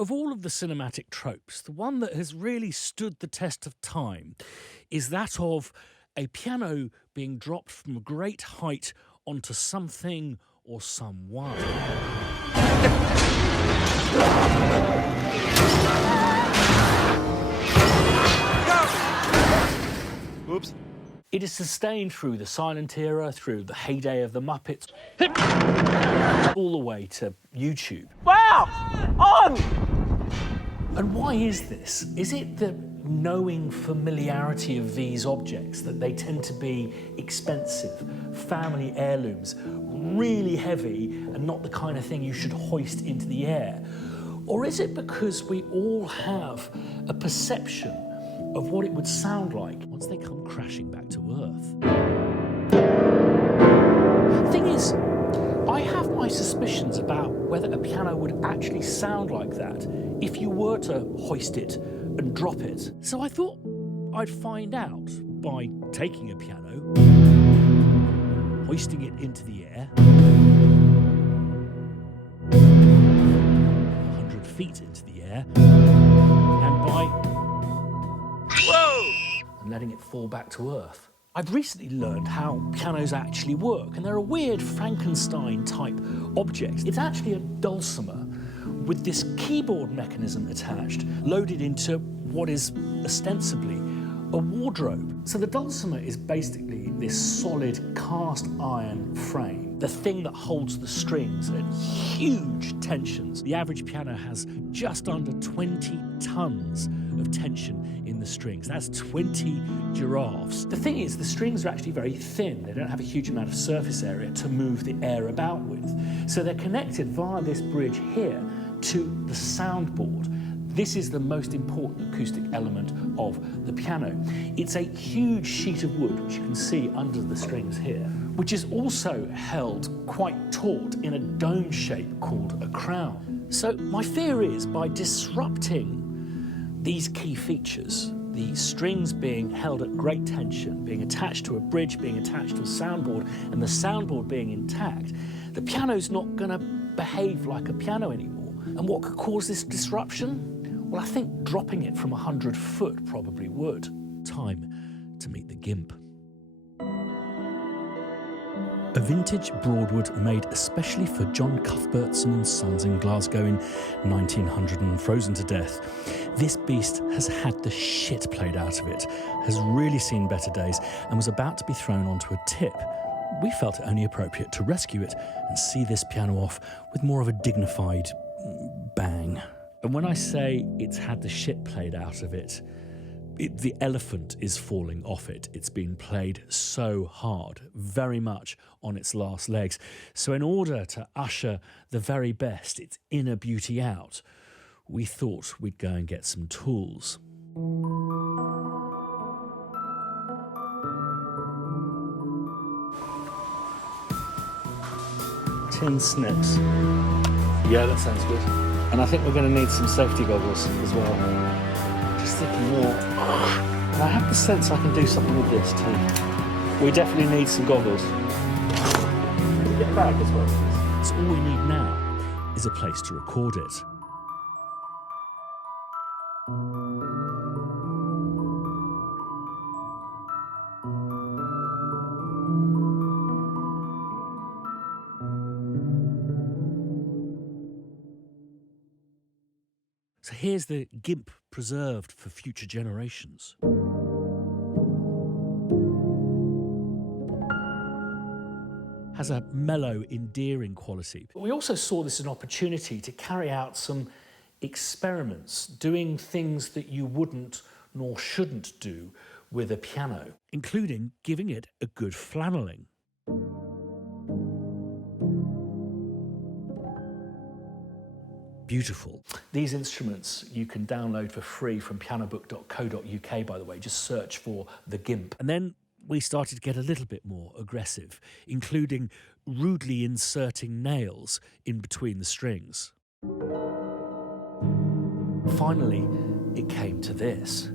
Of all of the cinematic tropes, the one that has really stood the test of time is that of a piano being dropped from a great height onto something or someone. Oops. It is sustained through the silent era, through the heyday of the Muppets, all the way to YouTube. Wow! On! And why is this? Is it the knowing familiarity of these objects, that they tend to be expensive, family heirlooms, really heavy, and not the kind of thing you should hoist into the air? Or is it because we all have a perception of what it would sound like once they come crashing back to Earth? The thing is, I have my suspicions about whether a piano would actually sound like that if you were to hoist it and drop it. So I thought I'd find out by taking a piano, hoisting it into the air, 100 feet into the air, and by and letting it fall back to Earth. I've recently learned how pianos actually work, and they're a weird Frankenstein-type object. It's actually a dulcimer with this keyboard mechanism attached, loaded into what is ostensibly a wardrobe. So the dulcimer is basically this solid cast iron frame, the thing that holds the strings at huge tensions. The average piano has just under 20 tons of tension in the strings. That's 20 giraffes. The thing is, the strings are actually very thin. They don't have a huge amount of surface area to move the air about with. So they're connected via this bridge here to the soundboard. This is the most important acoustic element of the piano. It's a huge sheet of wood, which you can see under the strings here, which is also held quite taut in a dome shape called a crown. So my fear is, by disrupting these key features, the strings being held at great tension, being attached to a bridge, being attached to a soundboard, and the soundboard being intact, the piano's not going to behave like a piano anymore. And what could cause this disruption? Well, I think dropping it from 100 foot probably would. Time to meet the GIMP. A vintage Broadwood made especially for John Cuthbertson and Sons in Glasgow in 1900 and frozen to death. This beast has had the shit played out of it, has really seen better days, and was about to be thrown onto a tip. We felt it only appropriate to rescue it and see this piano off with more of a dignified bang. And when I say it's had the shit played out of it, the elephant is falling off it. It's been played so hard, very much on its last legs. So in order to usher the very best, its inner beauty out, we thought we'd go and get some tools. Tin snips. Yeah, that sounds good. And I think we're going to need some safety goggles as well. Just thinking more. And I have the sense I can do something with this too. We definitely need some goggles. Get a bag as well. So all we need now is a place to record it. So here's the GIMP preserved for future generations. Has a mellow, endearing quality. But we also saw this as an opportunity to carry out some experiments, doing things that you wouldn't nor shouldn't do with a piano, including giving it a good flanneling. Beautiful. These instruments you can download for free from pianobook.co.uk, by the way. Just search for the GIMP. And then we started to get a little bit more aggressive, including rudely inserting nails in between the strings. Finally, it came to this.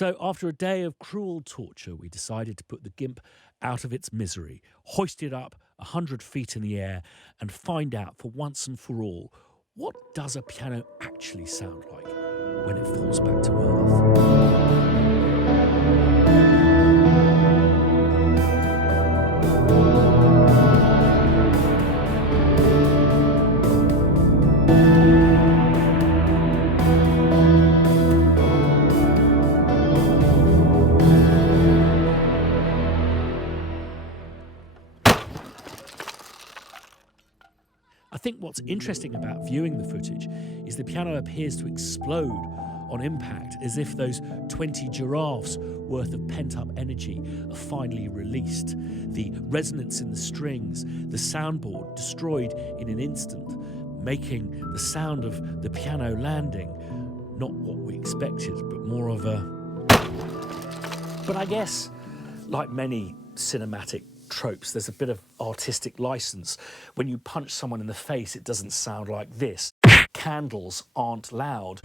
So after a day of cruel torture, we decided to put the GIMP out of its misery, hoist it up 100 feet in the air and find out for once and for all, what does a piano actually sound like when it falls back to earth? I think what's interesting about viewing the footage is the piano appears to explode on impact, as if those 20 giraffes worth of pent-up energy are finally released. The resonance in the strings, the soundboard destroyed in an instant, making the sound of the piano landing not what we expected, but more of a... But I guess, like many cinematic tropes, there's a bit of artistic license. When you punch someone in the face, it doesn't sound like this. Candles aren't loud,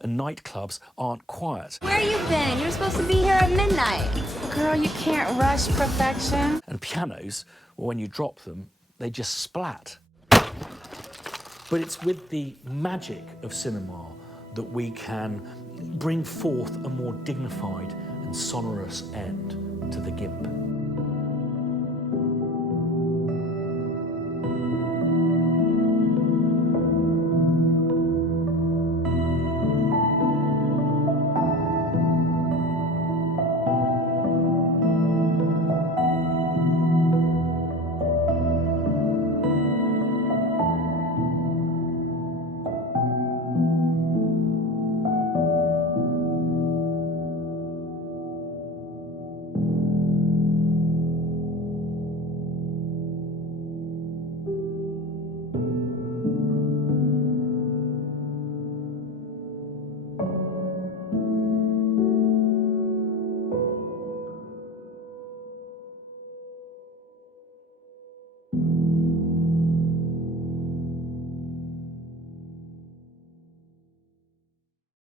and nightclubs aren't quiet. Where you been? You were supposed to be here at midnight. Girl, you can't rush perfection. And pianos, well, when you drop them, they just splat. But it's with the magic of cinema that we can bring forth a more dignified and sonorous end to the GIMP.